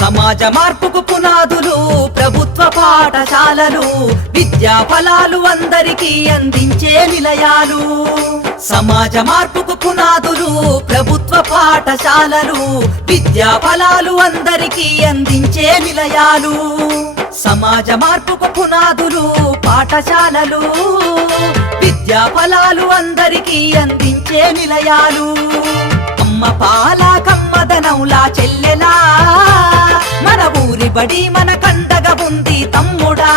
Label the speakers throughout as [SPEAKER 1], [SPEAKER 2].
[SPEAKER 1] సమాజ మార్పుకు పునాదులు ప్రభుత్వ పాఠశాలలు విద్యా ఫలాలు అందరికీ అందించే నిలయాలు. సమాజ మార్పుకు పునాదులు ప్రభుత్వ పాఠశాలలు విద్యా ఫలాలు అందరికీ అందించే నిలయాలు. సమాజ మార్పుకు పునాదులు పాఠశాలలు విద్యా ఫలాలు అందరికీ అందించే నిలయాలు. అమ్మ పాలకమ్మ బడి మన కండగ ఉంది తమ్ముడా.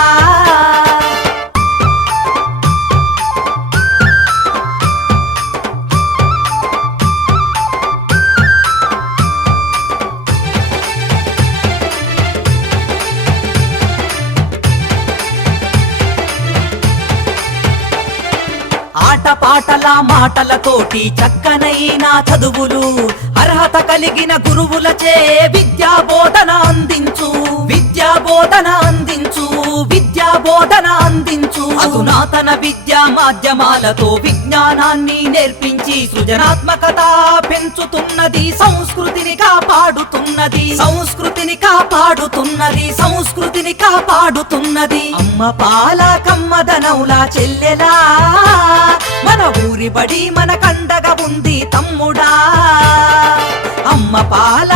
[SPEAKER 1] ఆట పాటల మాటలతోటి చక్కనైన చదువులు అర్హత కలిగిన గురువులచే విద్యా బోధన అంది. బోధన అందించు. అధునాతన విద్యా మాధ్యమాలతో విజ్ఞానాన్ని నేర్పించి సృజనాత్మకత పెంచుతున్నది సంస్కృతిని కాపాడుతున్నది. సంస్కృతిని కాపాడుతున్నది సంస్కృతిని కాపాడుతున్నది. అమ్మ పాల కమ్మదనౌలా చెల్లెలా. మన ఊరి బడి మన కండగా ఉంది తమ్ముడా. అమ్మ పాల